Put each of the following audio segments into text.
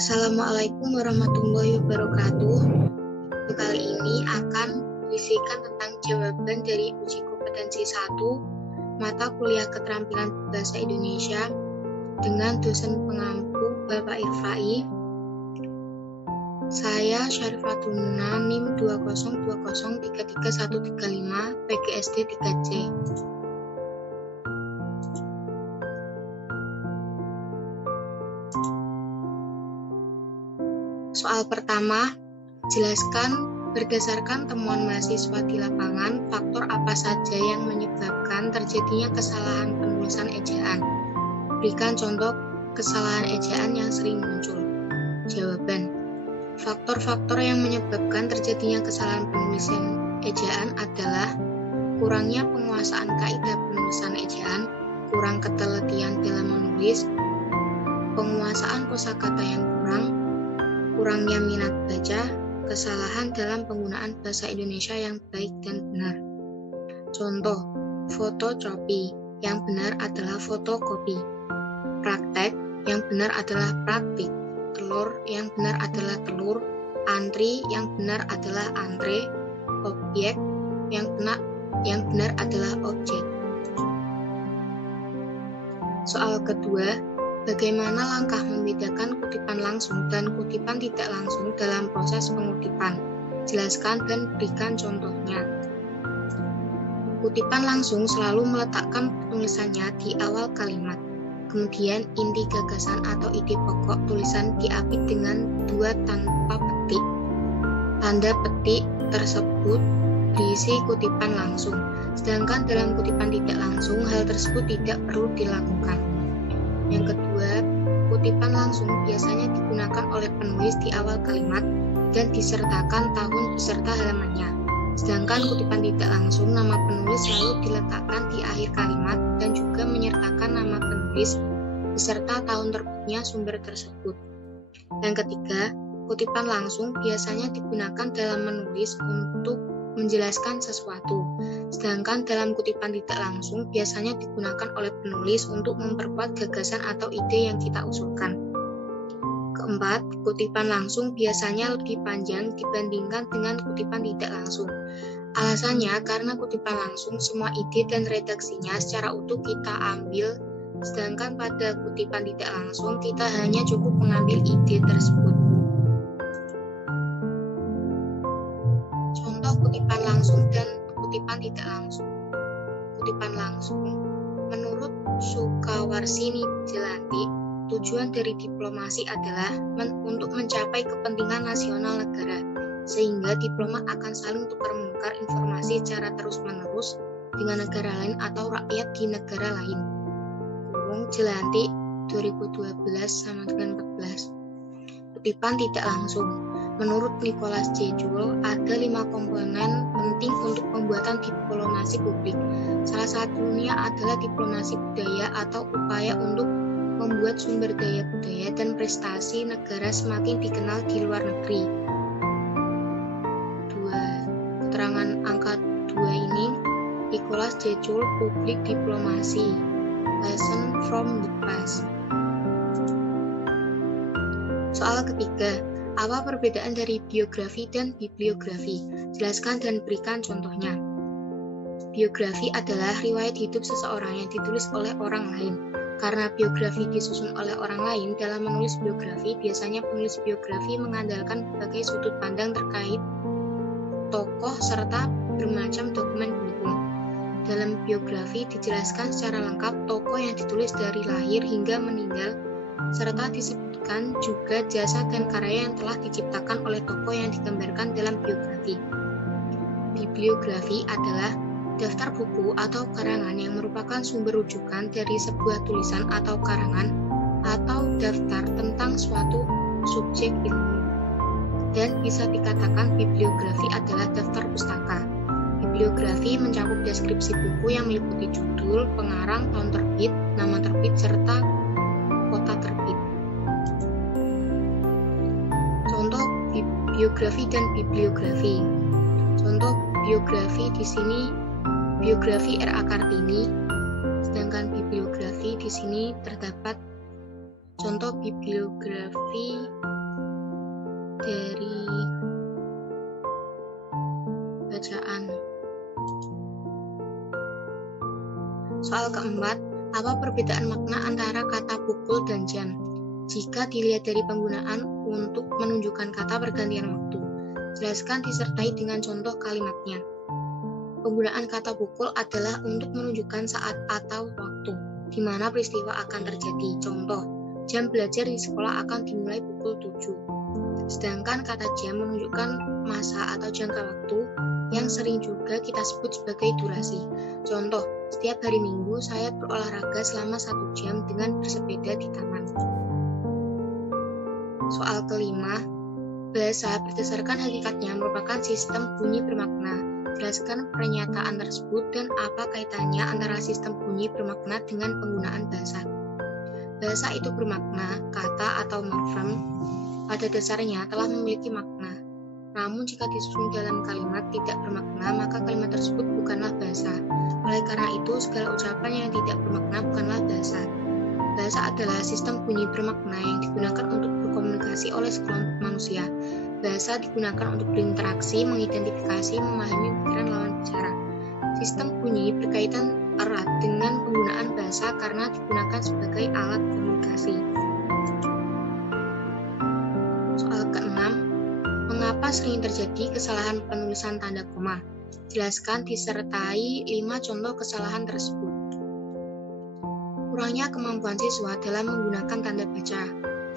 Assalamualaikum warahmatullahi wabarakatuh. Untuk kali ini akan berisikan tentang jawaban dari uji kompetensi 1 mata kuliah keterampilan bahasa Indonesia dengan dosen pengampu Bapak Irfai. Saya Syarifatul Muna, NIM 202033135 PGSD 3C. Soal pertama, jelaskan berdasarkan temuan mahasiswa di lapangan, faktor apa saja yang menyebabkan terjadinya kesalahan penulisan ejaan. Berikan contoh kesalahan ejaan yang sering muncul. Jawaban: faktor-faktor yang menyebabkan terjadinya kesalahan penulisan ejaan adalah kurangnya penguasaan kaidah penulisan ejaan, kurang ketelitian dalam menulis, penguasaan kosakata yang kurang, kurangnya minat baca, kesalahan dalam penggunaan bahasa Indonesia yang baik dan benar. Contoh, fototropi, yang benar adalah fotokopi. Praktek, yang benar adalah praktik. Telur, yang benar adalah telur. Antri, yang benar adalah antre. Objek, yang benar adalah objek. Soal kedua, bagaimana langkah membedakan kutipan langsung dan kutipan tidak langsung dalam proses pengutipan? Jelaskan dan berikan contohnya. Kutipan langsung selalu meletakkan tulisannya di awal kalimat. Kemudian inti gagasan atau ide pokok tulisan diapit dengan dua tanpa petik. Tanda petik tersebut diisi kutipan langsung. Sedangkan dalam kutipan tidak langsung, hal tersebut tidak perlu dilakukan. Yang kedua, kutipan langsung biasanya digunakan oleh penulis di awal kalimat dan disertakan tahun beserta halamannya. Sedangkan kutipan tidak langsung, nama penulis selalu diletakkan di akhir kalimat dan juga menyertakan nama penulis beserta tahun terbitnya sumber tersebut. Yang ketiga, kutipan langsung biasanya digunakan dalam menulis untuk menjelaskan sesuatu. Sedangkan dalam kutipan tidak langsung biasanya digunakan oleh penulis untuk memperkuat gagasan atau ide yang kita usulkan. Keempat, kutipan langsung biasanya lebih panjang dibandingkan dengan kutipan tidak langsung. Alasannya karena kutipan langsung semua ide dan redaksinya secara utuh kita ambil, sedangkan pada kutipan tidak langsung kita hanya cukup mengambil ide tersebut. Contoh kutipan langsung dan kutipan tidak langsung. Kutipan langsung, menurut Sukawarsini Jelantik, tujuan dari diplomasi adalah untuk mencapai kepentingan nasional negara, sehingga diplomat akan saling tukar-menukar informasi secara terus-menerus dengan negara lain atau rakyat di negara lain. Kurung Jelantik 2012-14. Kutipan tidak langsung. Menurut Nicholas J. Joule, ada 5 komponen penting untuk pembuatan diplomasi publik. Salah satunya adalah diplomasi budaya atau upaya untuk membuat sumber daya budaya dan prestasi negara semakin dikenal di luar negeri. Keterangan angka 2 ini, Nicholas J. Joule, Public Diplomacy, Lesson from the Past. Soal ketiga, apa perbedaan dari biografi dan bibliografi? Jelaskan dan berikan contohnya. Biografi adalah riwayat hidup seseorang yang ditulis oleh orang lain. Karena biografi disusun oleh orang lain, dalam menulis biografi, biasanya penulis biografi mengandalkan berbagai sudut pandang terkait tokoh serta bermacam dokumen pendukung. Dalam biografi dijelaskan secara lengkap tokoh yang ditulis dari lahir hingga meninggal, serta disebutkan juga jasa dan karya yang telah diciptakan oleh tokoh yang digambarkan dalam biografi. Bibliografi adalah daftar buku atau karangan yang merupakan sumber rujukan dari sebuah tulisan atau karangan atau daftar tentang suatu subjek ilmu. Dan bisa dikatakan bibliografi adalah daftar pustaka. Bibliografi mencakup deskripsi buku yang meliputi judul, pengarang, tahun terbit, nama terbit, serta kota terbit. Contoh biografi dan bibliografi. Contoh biografi di sini biografi R.A. Kartini, sedangkan bibliografi di sini terdapat contoh bibliografi dari bacaan. Soal keempat, apa perbedaan makna antara kata pukul dan jam? Jika dilihat dari penggunaan untuk menunjukkan kata pergantian waktu, jelaskan disertai dengan contoh kalimatnya. Penggunaan kata pukul adalah untuk menunjukkan saat atau waktu, di mana peristiwa akan terjadi. Contoh, jam belajar di sekolah akan dimulai pukul 7. Sedangkan kata jam menunjukkan masa atau jangka waktu yang sering juga kita sebut sebagai durasi. Contoh, setiap hari Minggu saya berolahraga selama 1 jam dengan bersepeda di taman. Soal kelima, bahasa berdasarkan hakikatnya merupakan sistem bunyi bermakna. Jelaskan pernyataan tersebut dan apa kaitannya antara sistem bunyi bermakna dengan penggunaan bahasa. Bahasa itu bermakna, kata atau morfem pada dasarnya telah memiliki makna. Namun jika disusun dalam kalimat tidak bermakna, maka kalimat tersebut bukanlah bahasa. Oleh karena itu, segala ucapan yang tidak bermakna bukanlah bahasa. Bahasa adalah sistem bunyi bermakna yang digunakan untuk berkomunikasi oleh sekelompok manusia. Bahasa digunakan untuk berinteraksi, mengidentifikasi, memahami pikiran lawan bicara. Sistem bunyi berkaitan erat dengan penggunaan bahasa karena digunakan sebagai alat komunikasi. Soal keenam, mengapa sering terjadi kesalahan penulisan tanda koma? Jelaskan disertai 5 contoh kesalahan tersebut. Kurangnya kemampuan siswa dalam menggunakan tanda baca,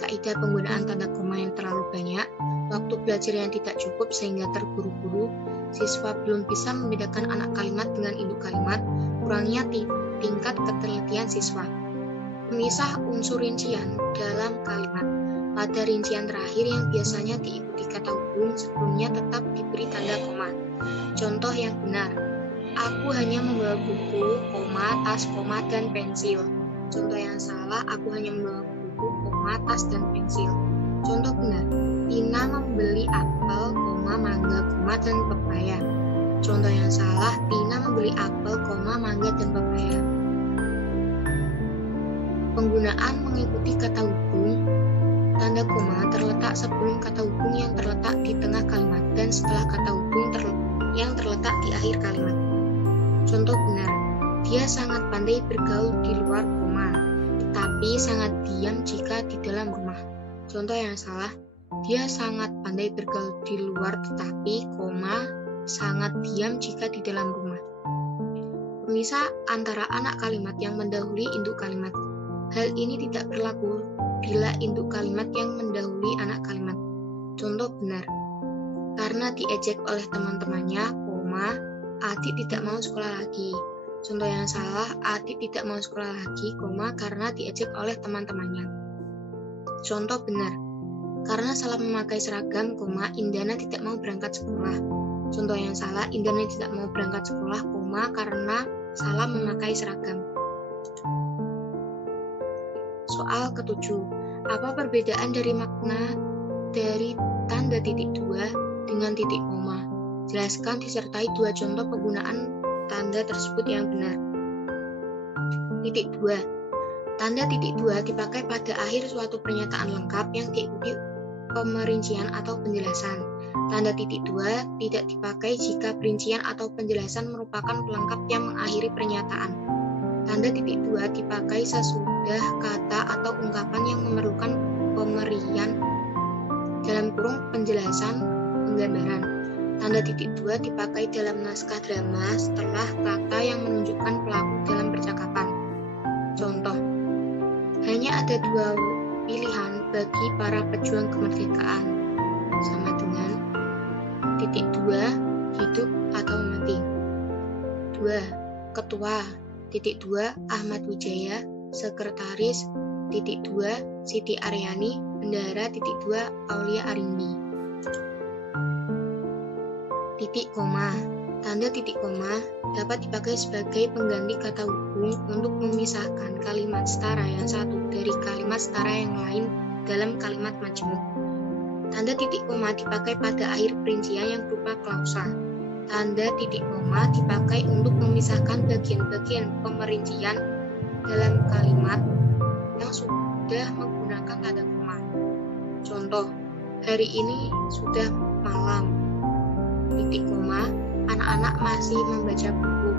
kaidah penggunaan tanda koma yang terlalu banyak, waktu belajar yang tidak cukup sehingga terburu-buru, siswa belum bisa membedakan anak kalimat dengan induk kalimat, kurangnya tingkat ketelitian siswa. Memisah unsur rincian dalam kalimat. Pada rincian terakhir yang biasanya diikuti kata hubung, sebelumnya tetap diberi tanda koma. Contoh yang benar, aku hanya membawa buku, koma, tas, koma, dan pensil. Contoh yang salah, aku hanya membawa buku, koma, tas, dan pensil. Contoh benar, Tina membeli apel, koma, mangga, koma, dan pepaya. Contoh yang salah, Tina membeli apel, koma, mangga, dan pepaya. Penggunaan mengikuti kata hubung. Tanda koma terletak sebelum kata hubung yang terletak di tengah kalimat dan setelah kata hubung yang terletak di akhir kalimat. Contoh benar, dia sangat pandai bergaul di luar koma, tetapi sangat diam jika di dalam rumah. Contoh yang salah, dia sangat pandai bergaul di luar tetapi, koma, sangat diam jika di dalam rumah. Pemisah antara anak kalimat yang mendahului induk kalimat. Hal ini tidak berlaku bila induk kalimat yang mendahului anak kalimat. Contoh benar, karena diejek oleh teman-temannya, koma, Adik tidak mau sekolah lagi. Contoh yang salah, Adik tidak mau sekolah lagi, koma, karena diejek oleh teman-temannya. Contoh benar, karena salah memakai seragam, koma, Indana tidak mau berangkat sekolah. Contoh yang salah, Indana tidak mau berangkat sekolah, koma, karena salah memakai seragam. Soal ketujuh, apa perbedaan dari makna dari tanda titik 2 dengan titik koma? Jelaskan disertai 2 contoh penggunaan tanda tersebut yang benar. Titik 2. Tanda titik 2 dipakai pada akhir suatu pernyataan lengkap yang diikuti pemerincian atau penjelasan. Tanda titik 2 tidak dipakai jika perincian atau penjelasan merupakan pelengkap yang mengakhiri pernyataan. Tanda titik 2 dipakai sesudah kata atau ungkapan yang memerlukan pemberian dalam kurung penjelasan penggambaran. Tanda titik 2 dipakai dalam naskah drama setelah kata yang menunjukkan pelaku dalam percakapan. Contoh, hanya ada 2 pilihan bagi para pejuang kemerdekaan, sama dengan titik 2, hidup atau mati. 2. Ketua, titik 2, Ahmad Wijaya, Sekretaris, titik 2, Siti Aryani, Bendahara, titik 2, Aulia Arimbi. Titik koma. Tanda titik koma dapat dipakai sebagai pengganti kata hubung untuk memisahkan kalimat setara yang satu dari kalimat setara yang lain dalam kalimat majmuk. Tanda titik koma dipakai pada akhir perincian yang berupa klausa. Tanda titik koma dipakai untuk memisahkan bagian-bagian pemerincian dalam kalimat yang sudah menggunakan tanda koma. Contoh, Hari ini sudah malam. Titik koma. Anak-anak masih membaca buku.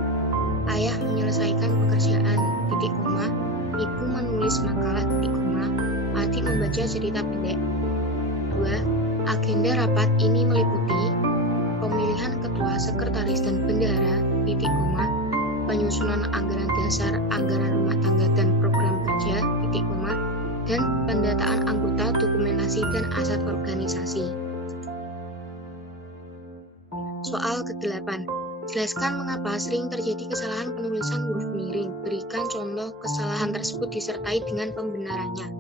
Ayah menyelesaikan pekerjaan. Titik koma. Ibu menulis makalah. Titik koma. Adik membaca cerita pendek. 2. Agenda rapat ini meliputi pemilihan ketua, sekretaris, dan bendahara. Titik koma. Penyusunan anggaran dasar, anggaran rumah tangga, dan program kerja. Titik koma. Dan pendataan anggota, dokumentasi, dan aset organisasi. Soal ke-8. Jelaskan mengapa sering terjadi kesalahan penulisan huruf miring. Berikan contoh kesalahan tersebut disertai dengan pembenarannya.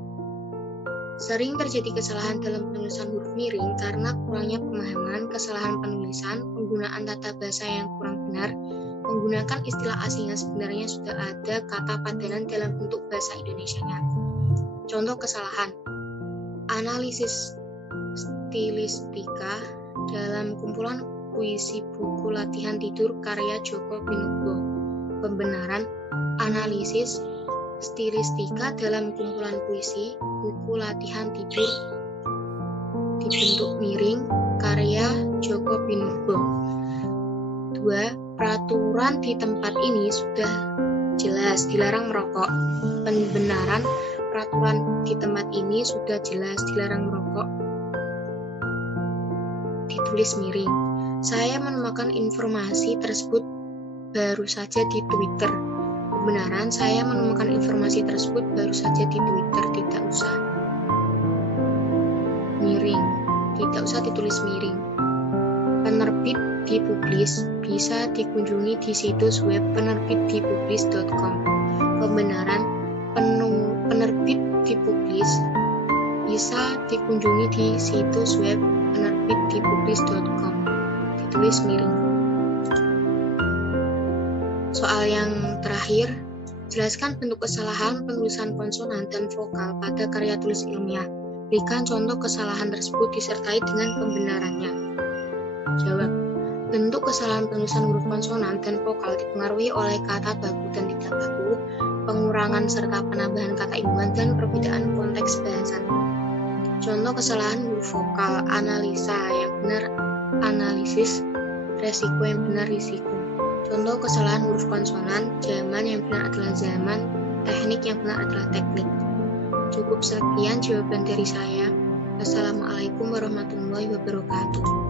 Sering terjadi kesalahan dalam penulisan huruf miring karena kurangnya pemahaman, kesalahan penulisan, penggunaan tata bahasa yang kurang benar, menggunakan istilah asing yang sebenarnya sudah ada kata padanan dalam bentuk bahasa Indonesianya. Contoh kesalahan: analisis stilistika dalam kumpulan puisi buku latihan tidur karya Djoko Pinurbo. Pembenaran: analisis stilistika dalam kumpulan puisi buku latihan tidur dibentuk miring karya Djoko Pinurbo. 2. Peraturan di tempat ini sudah jelas dilarang merokok. Pembenaran: peraturan di tempat ini sudah jelas dilarang merokok. Ditulis miring. Saya menemukan informasi tersebut baru saja di Twitter. Pembenaran: saya menemukan informasi tersebut baru saja di Twitter. Tidak usah miring. Tidak usah ditulis miring. Penerbit dipublis bisa dikunjungi di situs web penerbitdipublis.com. Pembenaran: penerbit dipublis bisa dikunjungi di situs web penerbitdipublis.com. Ditulis miring. Soal yang terakhir, jelaskan bentuk kesalahan penulisan konsonan dan vokal pada karya tulis ilmiah. Berikan contoh kesalahan tersebut disertai dengan pembenarannya. Jawab: bentuk kesalahan penulisan huruf konsonan dan vokal dipengaruhi oleh kata baku dan tidak baku, pengurangan serta penambahan kata imbuhan, dan perbedaan konteks bahasan. Contoh kesalahan huruf vokal: analisa yang benar analisis, resiko yang benar risiko. Contoh kesalahan huruf konsonan: zaman yang benar adalah zaman, teknik yang benar adalah teknik. Cukup sekian jawaban dari saya. Wassalamualaikum warahmatullahi wabarakatuh.